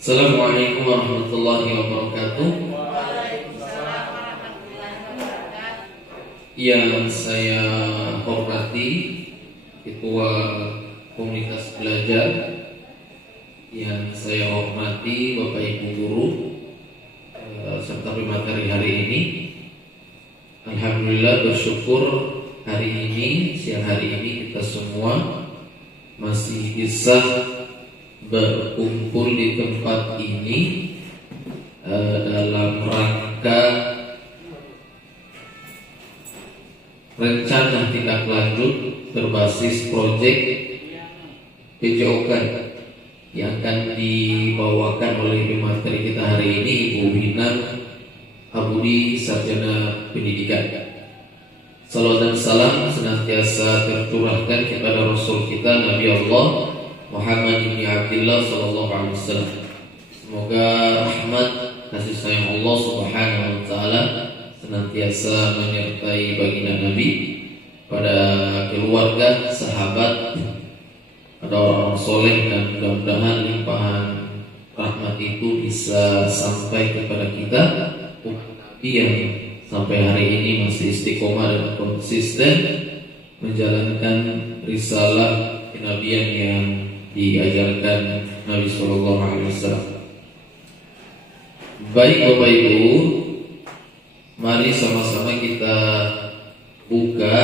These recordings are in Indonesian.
Assalamualaikum warahmatullahi wabarakatuh. Waalaikumsalam warahmatullahi wabarakatuh. Yang saya hormati Ketua Komunitas Belajar, yang saya hormati Bapak Ibu Guru serta pemateri hari ini. Alhamdulillah, bersyukur hari ini, siang hari ini kita semua masih bisa berkumpul di tempat ini dalam rangka rencana tindak lanjut berbasis proyek PJOK yang akan dibawakan oleh pemateri kita hari ini, Ibu Wina Abudi, Sarjana Pendidikan. Salawat dan salam senantiasa tercurahkan kepada Rasul kita Nabi Allah Muhammad bin Abdullah sallallahu alaihi wasallam. Semoga rahmat kasih sayang Allah Subhanahu wa taala senantiasa menyertai baginda Nabi, pada keluarga, sahabat, pada orang soleh, dan mudah-mudahan limpahan rahmat itu bisa sampai kepada kita yang sampai hari ini masih istiqomah dan konsisten menjalankan risalah kenabian yang diajarkan Nabi Sallallahu Alaihi Wasallam. Baik Bapak Ibu, mari sama-sama kita buka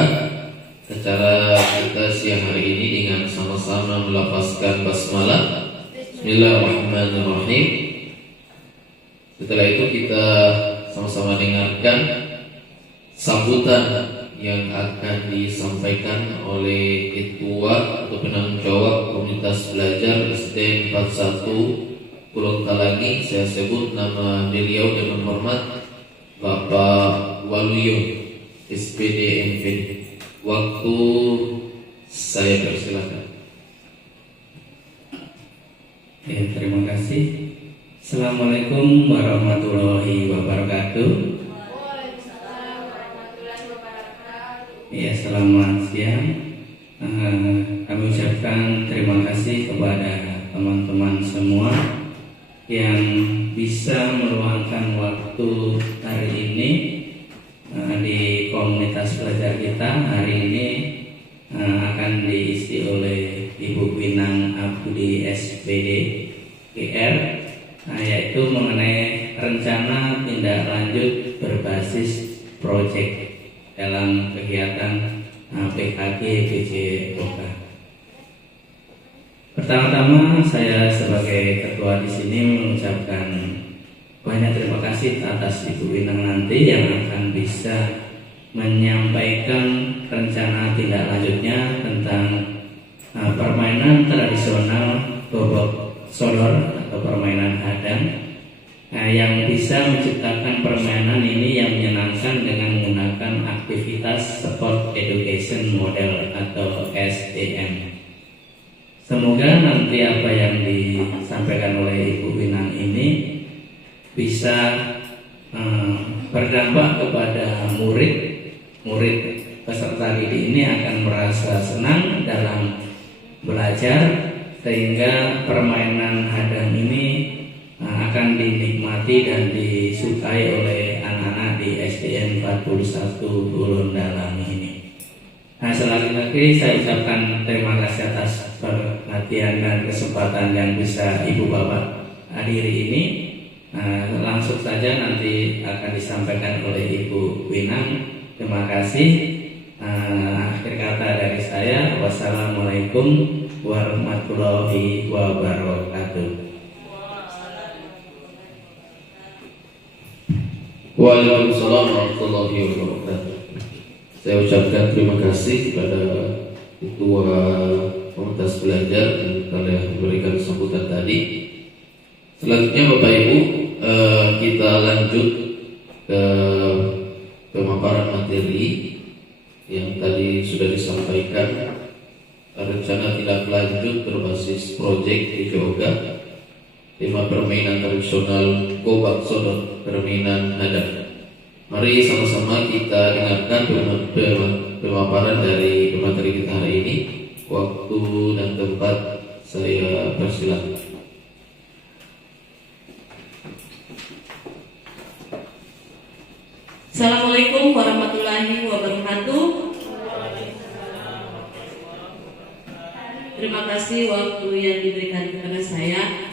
acara kita siang hari ini dengan sama-sama melafazkan basmalah. Bismillahirrahmanirrahim. Setelah itu kita sama-sama dengarkan sambutan yang akan disampaikan oleh Ketua atau penanggung jawab Komunitas Belajar SDN 41 Pulau Talangi. Saya sebut nama beliau dengan hormat, Bapak Waluyo, SPD MPD. Waktu saya persilakan. Ya, terima kasih. Assalamualaikum warahmatullahi wabarakatuh. Ya, selamat siang. Kami ucapkan terima kasih kepada teman-teman semua yang bisa meluangkan waktu hari ini di komunitas belajar kita. Hari ini akan diisi oleh Ibu Winang Abudi SPD GR, yaitu mengenai rencana tindak lanjut berbasis proyek dalam kegiatan PKG PJOK. Pertama-tama saya sebagai ketua di sini mengucapkan banyak terima kasih atas Ibu Winang nanti yang akan bisa menyampaikan rencana tindak lanjutnya tentang permainan tradisional bobok sodor atau permainan hadang, yang bisa menciptakan permainan ini yang menyenangkan dengan menggunakan aktivitas sport education model atau SEM. Semoga nanti apa yang disampaikan oleh Ibu Winang ini bisa berdampak kepada murid peserta didik ini akan merasa senang dalam belajar, sehingga permainan hadang ini akan dinikmati dan disukai oleh anak-anak di SDN 41 Pulau Talangi ini. Nah, sekali saya ucapkan terima kasih atas perhatian dan kesempatan yang bisa Ibu Bapak hadiri ini. Langsung saja nanti akan disampaikan oleh Ibu Winang. Terima kasih. Akhir kata dari saya, wassalamualaikum warahmatullahi wabarakatuh. Waalaikumsalam warahmatullahi wabarakatuh. Saya ucapkan terima kasih kepada Ketua Komunitas Belajar yang telah memberikan sambutan tadi. Selanjutnya Bapak Ibu, kita lanjut ke pemaparan materi yang tadi sudah disampaikan. Rencana tindak lanjut berbasis proyek PJOK, tema permainan tradisional gobak sodor, permainan hadang. Mari sama-sama kita dengarkan pemaparan dari pemateri kita hari ini. Waktu dan tempat saya persilakan. Assalamualaikum warahmatullahi wabarakatuh. Terima kasih waktu yang diberikan kepada saya.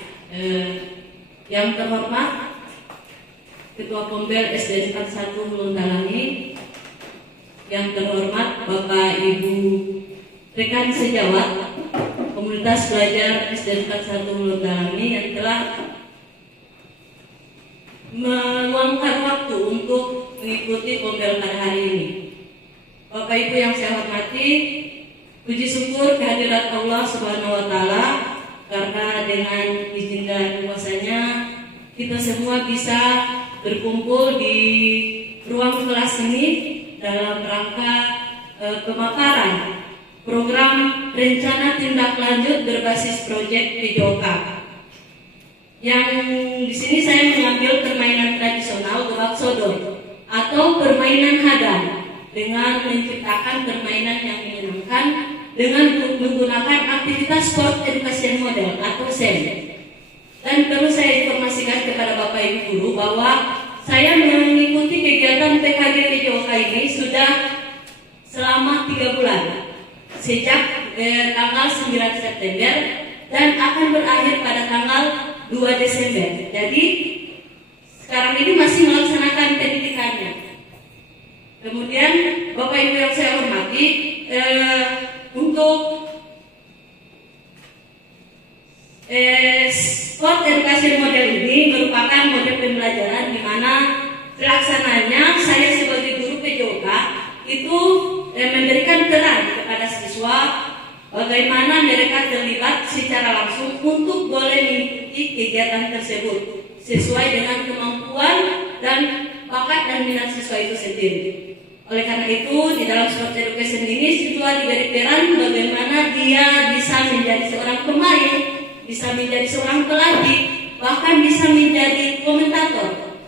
Yang terhormat Ketua Pombel SD 41 Luntalangi, yang terhormat Bapak Ibu rekan sejawat Komunitas Belajar SD 41 Luntalangi yang telah meluangkan waktu untuk mengikuti Pombel pada hari ini. Bapak Ibu yang saya hormati, puji syukur kehadirat Allah Subhanahu wa taala karena dengan izin dan kuasanya kita semua bisa berkumpul di ruang kelas ini dalam rangka pemaparan program rencana tindak lanjut berbasis proyek PJOK. Yang di sini saya mengambil permainan tradisional gobak sodor atau permainan hadang dengan menciptakan permainan yang menyenangkan dengan menggunakan aktivitas sport education model atau SEM. Dan perlu saya informasikan kepada Bapak Ibu guru bahwa saya mengikuti kegiatan PKG PJOK ini sudah selama 3 bulan sejak tanggal 9 September dan akan berakhir pada tanggal 2 Desember. Jadi sekarang ini masih melaksanakan pendidikannya. Kemudian Bapak Ibu yang saya hormati, untuk sport edukasi model ini merupakan model pembelajaran di mana pelaksananya saya sebagai guru PJOK itu memberikan peran kepada siswa bagaimana mereka terlibat secara langsung untuk boleh mengikuti kegiatan tersebut sesuai dengan kemampuan dan bakat dan minat siswa itu sendiri. Oleh karena itu, di dalam sport education ini siswa diberi peran bagaimana dia bisa menjadi seorang pemain, bisa menjadi seorang pelatih, bahkan bisa menjadi komentator.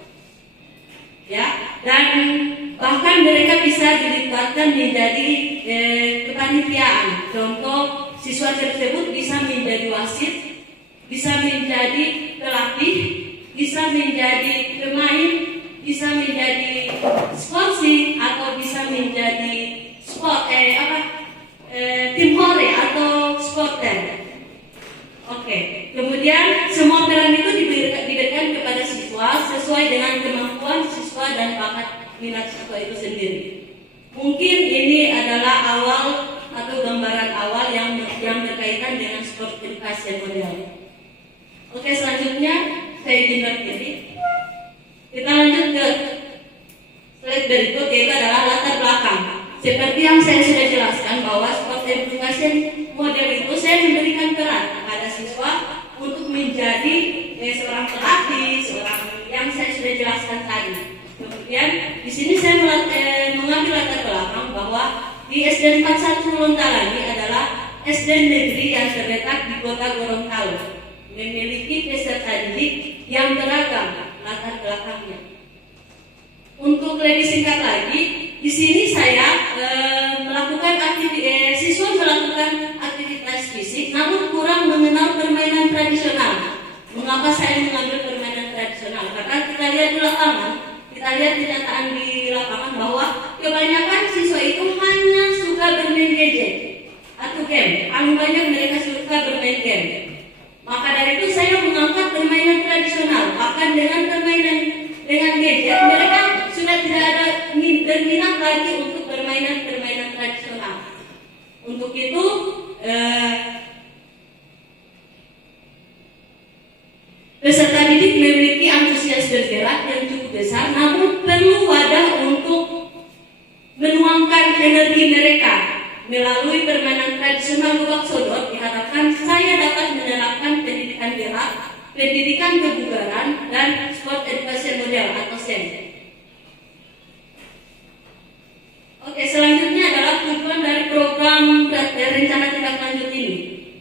Ya, dan bahkan mereka bisa dilibatkan menjadi kepanitiaan. Contoh, siswa tersebut bisa menjadi wasit, bisa menjadi pelatih, bisa menjadi pemain, bisa menjadi sportsing atau bisa menjadi tim hore atau sporter. Oke. Kemudian semua peran itu diberikan kepada siswa sesuai dengan kemampuan siswa dan bakat minat siswa itu sendiri. Mungkin ini adalah awal atau gambaran awal yang berkaitan dengan sport edukasi model. Oke, selanjutnya saya izin berdiri. Kita lanjut ke slide berikut, yaitu adalah latar belakang. Seperti yang saya sudah jelaskan bahwa sport education model itu saya memberikan peran kepada siswa untuk menjadi seorang pelatih, seorang yang saya sudah jelaskan tadi. Kemudian di sini saya mengambil latar belakang bahwa di SD 41 Lontalangi adalah SD negeri yang terletak di Kota Gorontalo, memiliki peserta didik yang beragam latar belakangnya. Untuk lebih singkat lagi, di sini saya melakukan siswa melakukan aktivitas fisik, namun kurang mengenal permainan tradisional. Mengapa saya mengambil permainan tradisional? Karena kita lihat di lapangan, kita lihat kenyataan di lapangan bahwa kebanyakan siswa itu hanya suka bermain gadget atau game. Paling banyak mereka suka bermain game. Maka dari itu saya mengangkat permainan tradisional. Bahkan dengan permainan dengan gadget, mereka sudah tidak ada berminat lagi untuk permainan tradisional. Untuk itu, peserta didik memiliki antusias bergerak yang cukup besar, namun perlu wadah untuk menuangkan energi mereka. Melalui permainan tradisional gobak sodor, diharapkan saya dapat menerapkan pendidikan gerak, pendidikan kebugaran, dan sport education model atau SEM. Oke, selanjutnya adalah tujuan dari program rencana tindak lanjut ini.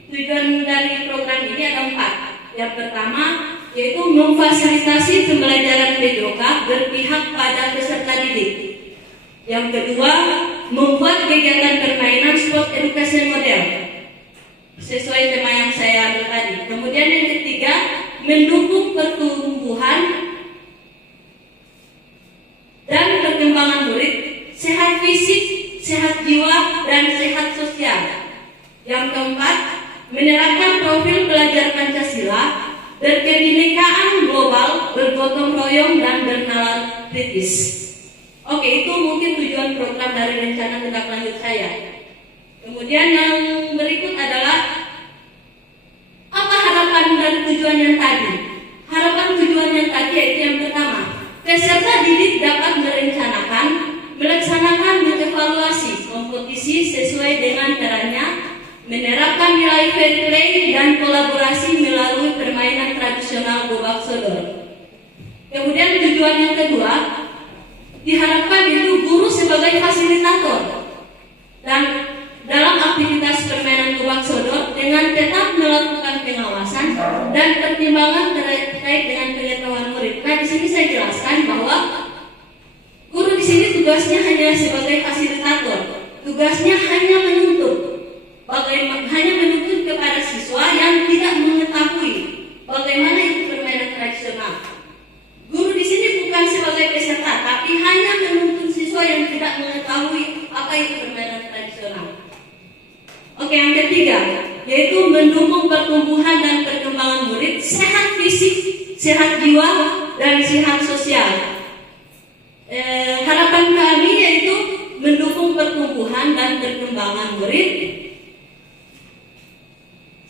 Tujuan dari program ini ada 4. Yang pertama, yaitu memfasilitasi pembelajaran PJOK berpihak pada peserta didik. Yang kedua, membuat kegiatan permainan sport education model sesuai tema yang saya ambil tadi. Kemudian yang ketiga, mendukung pertumbuhan dan perkembangan bergotong royong dan bernalar kritis. Oke, itu mungkin tujuan program dari rencana tindak lanjut saya. Kemudian yang berikut adalah apa harapan dan tujuan yang tadi? Harapan tujuan yang tadi yaitu yang pertama, peserta didik dapat merencanakan, melaksanakan, mengevaluasi kompetisi sesuai dengan caranya, menerapkan nilai fair play dan kolaborasi melalui permainan tradisional gobak sodor. Kemudian tujuan yang kedua, diharapkan itu guru sebagai fasilitator dan dalam aktivitas permainan gobak sodor dengan tetap melakukan pengawasan dan pertimbangan terkait dengan pengetahuan murid. Nah, di sini saya jelaskan bahwa guru di sini tugasnya hanya sebagai fasilitator, tugasnya hanya menuntut, hanya menuntut kepada siswa yang tidak mengetahui bagaimana itu permainan tradisional. Guru di sini bukan sebagai peserta, tapi hanya menuntut siswa yang tidak mengetahui apa itu permainan tradisional. Oke, yang ketiga, yaitu mendukung pertumbuhan dan perkembangan murid, sehat fisik, sehat jiwa, dan sehat sosial. Harapan kami yaitu mendukung pertumbuhan dan perkembangan murid,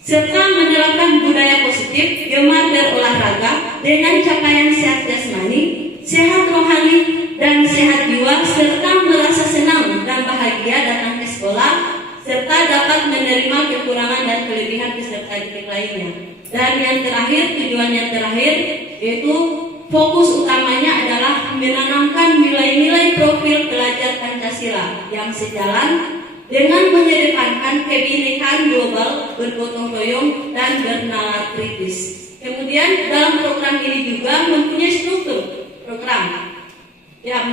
serta menerapkan budaya positif, gemar berolahraga dengan capaian sehat jasmani, sehat rohani, dan sehat jiwa, serta merasa senang dan bahagia datang ke sekolah, serta dapat menerima kekurangan dan kelebihan peserta didik lainnya. Dan yang terakhir, tujuan yang terakhir yaitu fokus utamanya adalah menanamkan nilai-nilai profil pelajar Pancasila yang sejalan dengan mengedepankan kebinekaan global, bergotong royong, dan bernalar kritis. Kemudian dalam program ini juga mempunyai struktur program. Ya,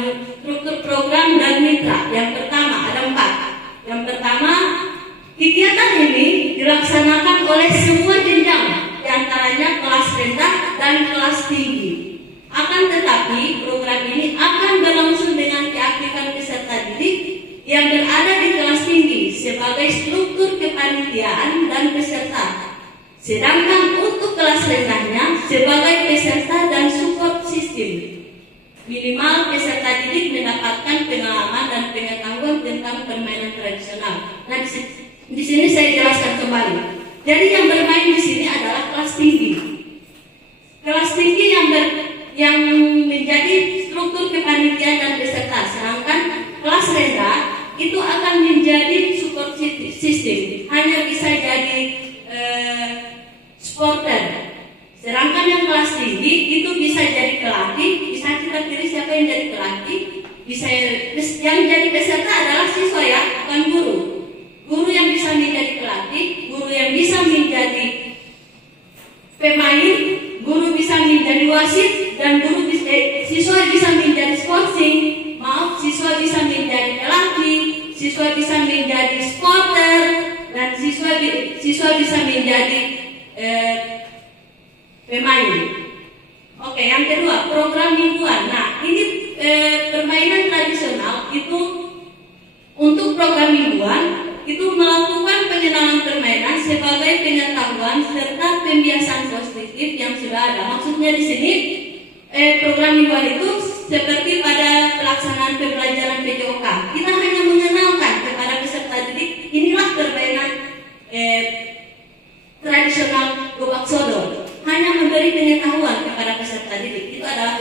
struktur program dan mitra. Yang pertama ada 4. Yang pertama, kegiatan ini dilaksanakan oleh semua jenjang, diantaranya kelas rendah dan kelas tinggi. Akan tetapi program ini akan berlangsung dengan keaktifan peserta didik yang berada di kelas tinggi sebagai struktur kepanitiaan dan peserta. Sedangkan untuk kelas rendahnya sebagai peserta dan support system. Minimal peserta didik mendapatkan pengalaman dan pengetahuan tentang permainan tradisional. Nah, di sini saya jelaskan kembali. Jadi yang bermain di sini adalah kelas tinggi. Kelas tinggi yang menjadi struktur kepanitiaan dan peserta, sedangkan kelas rendah itu akan menjadi support system, hanya bisa jadi supporter. Sedangkan yang kelas tinggi itu bisa jadi pelatih, bisa kita pilih siapa yang jadi pelatih, bisa yang jadi peserta adalah siswa ya, bukan guru. Guru yang bisa menjadi pelatih, guru yang bisa menjadi pemain, guru bisa menjadi wasit, dan siswa bisa menjadi sporting. Siswa bisa menjadi pelatih, siswa bisa menjadi supporter, dan siswa bisa menjadi pemain. Oke, yang kedua, program mingguan. Nah, ini permainan tradisional itu untuk program mingguan itu melakukan pengenalan permainan sebagai pengetahuan serta pembiasaan positif yang sudah ada. Maksudnya di sini program mingguan itu seperti pada pelaksanaan pembelajaran PJOK. Kita hanya mengenalkan kepada peserta didik inilah permainan tradisional gobak sodor. Hanya memberi pengetahuan kepada peserta didik. Itu adalah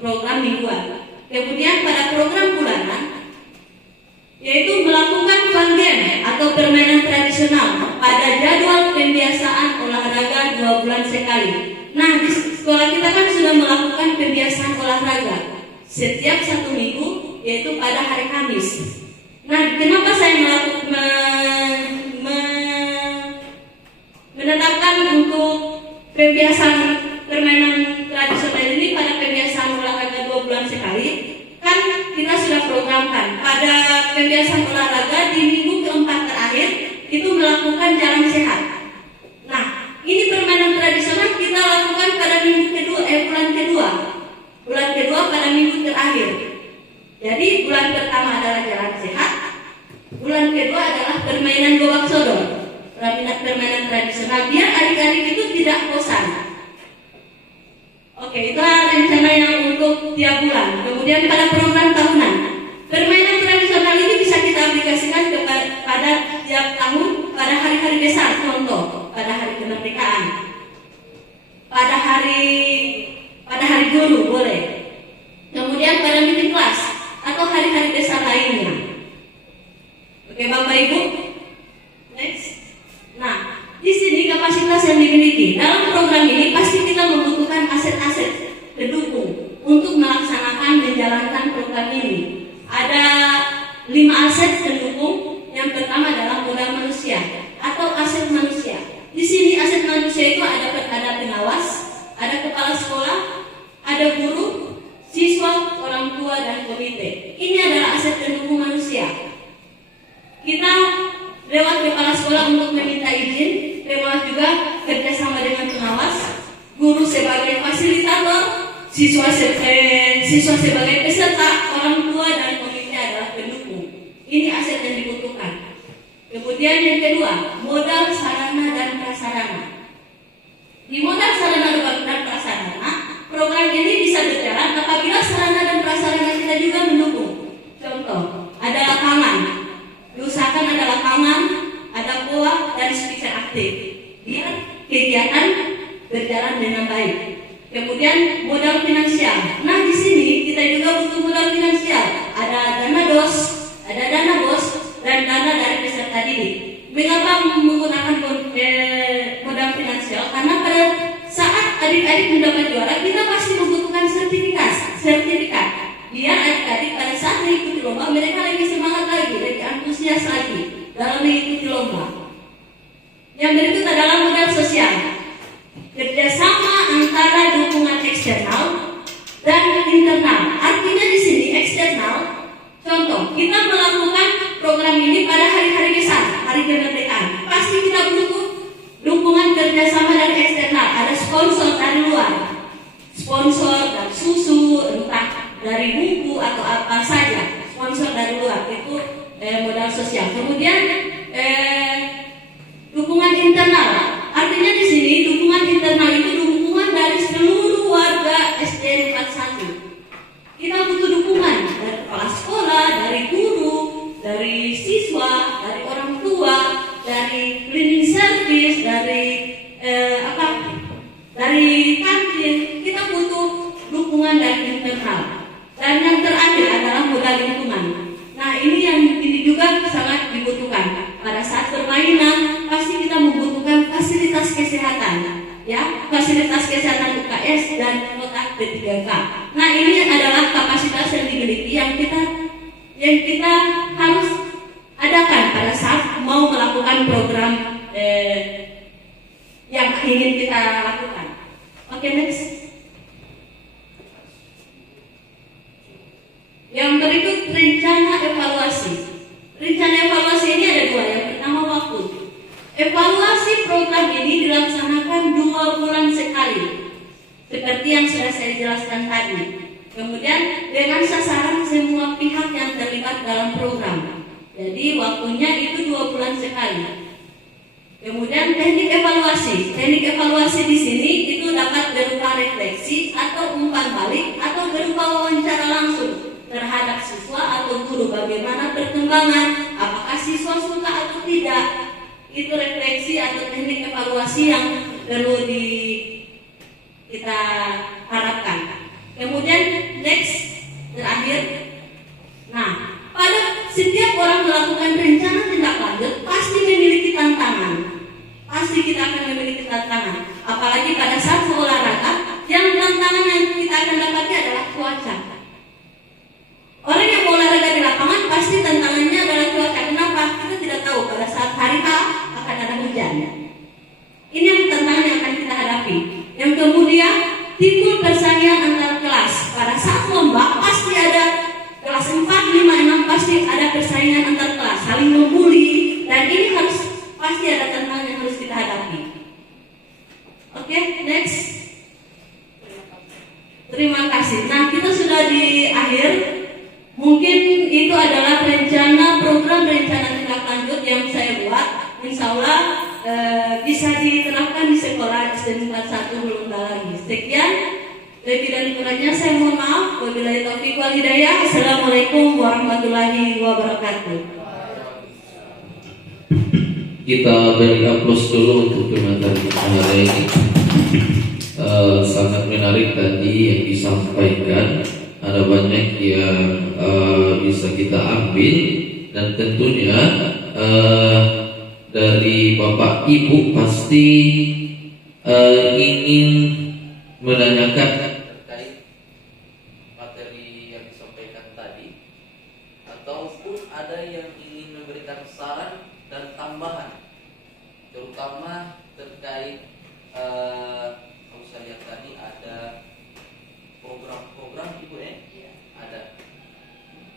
program mingguan. Kemudian pada program bulanan yaitu melakukan fun game atau permainan tradisional pada jadwal pembiasaan olahraga 2 bulan sekali. Nah, di sekolah kita kan sudah melakukan pembiasaan olahraga setiap 1 minggu, yaitu pada hari Kamis. Nah, kenapa saya menetapkan untuk pembiasaan permainan tradisional ini pada pembiasaan olahraga 2 bulan sekali? Kan kita sudah programkan pada pembiasaan olahraga di minggu keempat terakhir itu melakukan jalan sehat. Nah, ini permainan tradisional kita lakukan pada bulan kedua pada minggu terakhir. Jadi bulan pertama adalah jalan sehat, bulan kedua adalah permainan gobak sodor, permainan tradisional, biar adik-adik itu tidak bosan. Oke, itulah rencana yang untuk tiap bulan. Kemudian pada program tahunan, permainan tradisional ini bisa kita aplikasikan pada tiap tahun pada hari-hari besar. Contoh, pada hari kemerdekaan, pada hari guru boleh. Kemudian pada meeting kelas atau hari-hari besar lainnya. Oke, Bapak Ibu. Next. Nah, di sini kapasitas yang dimiliki dalam program ini pasti kita membutuhkan aset-aset pendukung untuk melaksanakan menjalankan program ini. Ada 5 aset pendukung. Yang pertama adalah modal manusia atau aset manusia. Di sini aset manusia itu ada pengawas, ada kepala sekolah, ada guru, siswa, orang tua, dan komite. Ini adalah aset pendukung manusia. Kita lewat kepala sekolah untuk meminta izin, pengawas juga kerjasama dengan pengawas, guru sebagai fasilitator, siswa sebagai peserta, orang tua dan komite adalah pendukung. Ini aset yang dibutuhkan. Kemudian yang kedua, modal sarana dan prasarana. Di modal sarana dan prasarana, program ini bisa berjalan apabila sarana dan prasarana kita juga mendukung. Contoh, ada lapangan. Diusahakan ada lapangan, ada bola dan speaker aktif. Biar kegiatan berjalan dengan baik. Kemudian modal finansial. Nah, di sini kita juga butuh modal finansial. Ada dana DOS, ada dana BOS, dan dana dari peserta didik. Mengapa menggunakan modal finansial? Karena pada saat adik-adik mendapat juara, kita pasti membutuhkan sertifikat. Biar adik-adik pada saat mengikuti lomba, mereka lebih semangat lagi, lebih antusias lagi dalam mengikuti lomba. Yang berikut adalah modal sosial. Kerjasama antara dukungan eksternal dan internal. Artinya di sini eksternal. Contoh, kita melakukan program ini pada hari-hari besar, hari kemerdekaan. Pasti kita butuh dukungan kerjasama dari eksternal. Ada sponsor dari luar, sponsor dari susu, entah dari buku atau apa saja. Sponsor dari luar itu modal sosial. Kemudian dukungan internal. Artinya di sini dukungan internal itu dukungan dari seluruh warga SD 41. Kita butuh dukungan dari kepala sekolah, dari guru, dari siswa, dari orang tua, dari cleaning service, dari kantin. Kita butuh dukungan dari internal. Dan yang terakhir adalah modal lingkungan. Nah, ini juga sangat dibutuhkan. Pada saat permainan pasti kita membutuhkan fasilitas kesehatan, ya, fasilitas kesehatan UKS dan kotak P3K. Nah, ini adalah kapasitas yang dimiliki yang kita harus adakan pada saat mau melakukan program yang ingin kita lakukan. Oke, next. Yang berikut rencana evaluasi. Rencana evaluasi ini ada 2. Yang pertama, waktu. Evaluasi program ini dilaksanakan 2 bulan sekali, seperti yang sudah saya jelaskan tadi. Kemudian dengan sasaran semua pihak yang terlibat dalam program. Jadi waktunya itu 2 bulan sekali. Kemudian teknik evaluasi. Teknik evaluasi di sini itu dapat berupa refleksi atau umpan balik atau berupa wawancara langsung terhadap siswa atau guru, bagaimana perkembangan, apakah siswa suka atau tidak. Itu refleksi atau teknik evaluasi yang perlu kita harapkan. Kemudian next, terakhir. Nah, pada setiap orang melakukan rencana tindak lanjut pasti memiliki tantangan. Pasti kita akan memiliki tantangan. Apalagi pada saat berolahraga, yang tantangan yang kita akan dapati adalah cuaca. Orang yang olahraga di lapangan pasti tantangannya adalah cuaca. Kenapa? Kita tidak tahu pada saat hari A akan ada hujan. Ini yang tantangan yang akan kita hadapi. Yang kemudian timbul persaingan antar kelas. Pada saat lomba pasti ada kelas 4, 5, 6 pasti ada persaingan antar kelas, saling membuli, dan ini pasti ada tantangan yang harus kita hadapi. Oke, next. Terima kasih. Nah, kita sudah di akhir. Mungkin itu adalah program rencana tindak lanjut yang saya buat. Insya Allah bisa diterapkan di sekolah SD 41 Belum lagi. Sekian. Lebih dan kurangnya saya mohon maaf. Wabillahi taufiq wal hidayah. Assalamualaikum warahmatullahi wabarakatuh. Kita beri aplaus dulu untuk pemateri kita hari ini. Sangat menarik tadi yang disampaikan. Ada banyak yang bisa kita ambil, dan tentunya dari Bapak Ibu pasti ingin menanyakan terkait materi yang disampaikan tadi, ataupun ada yang ingin memberikan saran dan tambahan, terutama terkait kalau saya lihat tadi ada program-program Ibu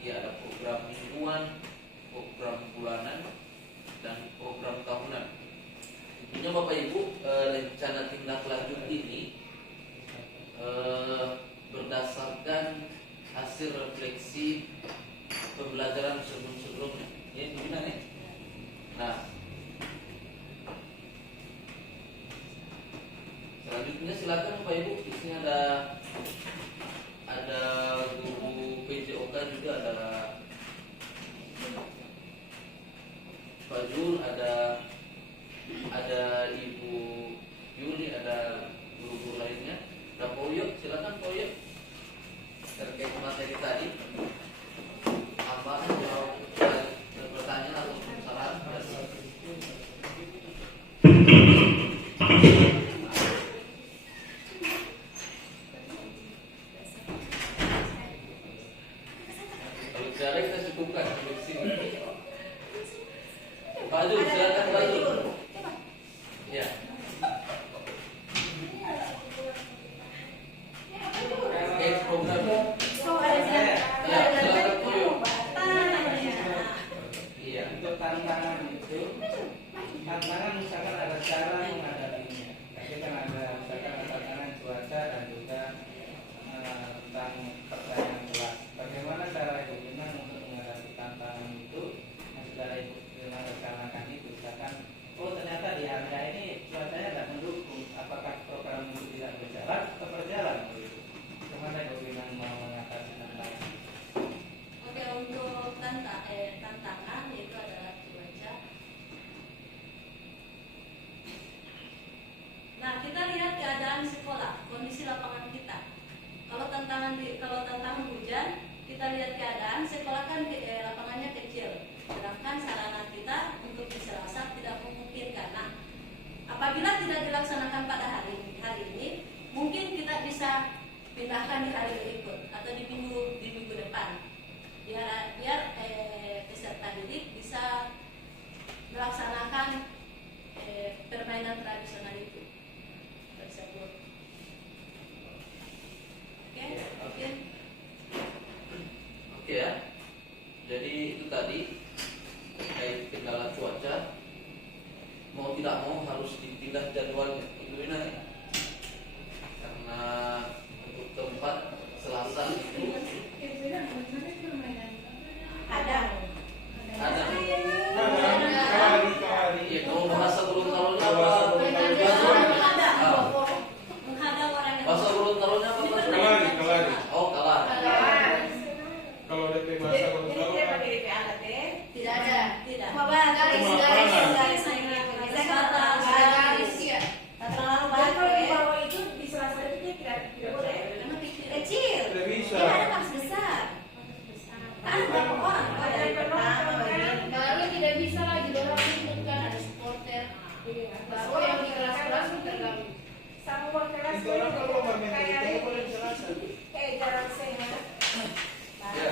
ada program mingguan, program bulanan, dan program tahunan. Tentunya Bapak Ibu, rencana tindak lanjut ini berdasarkan hasil refleksi pembelajaran sebelum-sebelumnya. Ya, gimana nih? Nah, selanjutnya silakan Bapak Ibu. Di sini ada guru PJOK juga, ada Pak Jul, ada Ibu Yuli, ada guru-guru lainnya. Ada Pak Uyuk, silakan Pak Uyuk terkait materi tadi. Tambahan jawab pertanyaan atau saran. Kalau bicara kita cukupkan sampai di sini. Pak Jul, silakan Pak Jul. Ya. Program. Ya, silakan Pak Uyuk. Iya. Untuk tantangan itu, tantangan misalkan ada cara menghadapinya. Tapi kan ada misalkan ada tantangan cuaca dan juga tentang pertanyaan kelas. Bagaimana cara Ibu Gina untuk menghadapi tantangan itu? Nah, saudara Ibu Gina rencanakan itu, misalkan, oh ternyata di area ini cuacanya tidak mendukung. Apakah program itu tidak berjalan atau berjalan? Bagaimana Ibu Gina mau mengatasi tantangan? Oke, untuk tantangan itu adalah cuaca. Nah, kita lihat keadaan sekolah, kondisi lapangan kita. Kalau tantangan hujan, kita lihat keadaan sekolah kan lapangannya kecil. Sedangkan sarana kita untuk di Selasa tidak memungkinkan. Nah, apabila tidak dilaksanakan pada hari ini, mungkin kita bisa pindahkan di hari berikut atau di minggu depan. Biar peserta didik bisa melaksanakan permainan tradisional itu tersebut. Oke ya. Jadi itu tadi terkait kendala cuaca. Mau tidak mau harus dipindah jadwalnya. Itu benar ya? Karena untuk tempat Selasa itu ada. Iya, kalau bahasa Gorontalo-nya apa? Menghadap orang yang Bahasa Gorontalo-nya apa? Kalari. Oh, kalah. Kalau DP bahasa Gorontalo tidak ada. tidak bisa. Baru tidak bisa lagi dorong itu kan ada supporter. Baru yang di kelas-kelas itu tergabung. Itu orang kalau main itu boleh jelasan. Jarak sehat. Ya.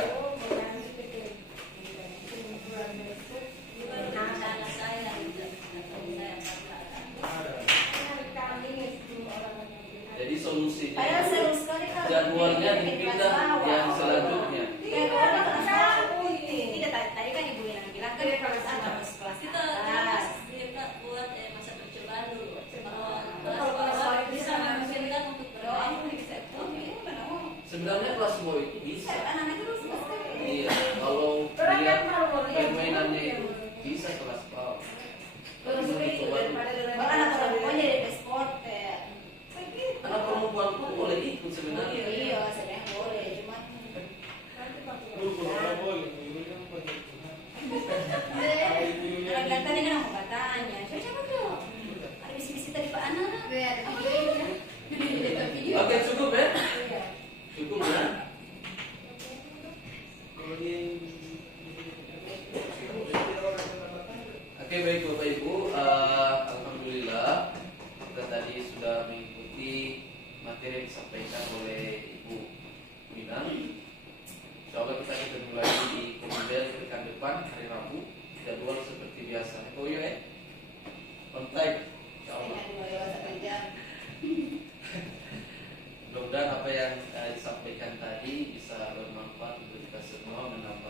Jadi solusinya jadwalnya dipindah yang selanjutnya. Tadi kan Ibu yang bilang kan kelas Kita buat masa percobaan dulu. Kalau bisa memungkinkan untuk bermain, Sebenarnya kelas bawah itu bisa. Iya, kalau lihat permainannya itu bisa kelas bawah. Tapi mencoba dulu. Orang perempuan jadi sport Anak perempuan pun boleh ikut sebenarnya. Iya, sebenarnya boleh, cuman Kalau boleh, ini kan proyek. Kalau tadi kan aku katanya, coba tuh. Ada bisi-bisi tadi Pak Ana. Iya, apa ya? Video. Oke, cukup ya? Iya. Cukup ya? Kalau di Oke, baik Bapak Ibu, alhamdulillah kita tadi sudah mengikuti materi yang disampaikan oleh Ibu Minang. Insya Allah kita ketemu lagi di kemudian pekan depan hari Rabu, jadwal seperti biasa. Oh iya ya, on time. Insya Allah. Mudah-mudahan apa yang disampaikan tadi bisa bermanfaat untuk kita semua, menambah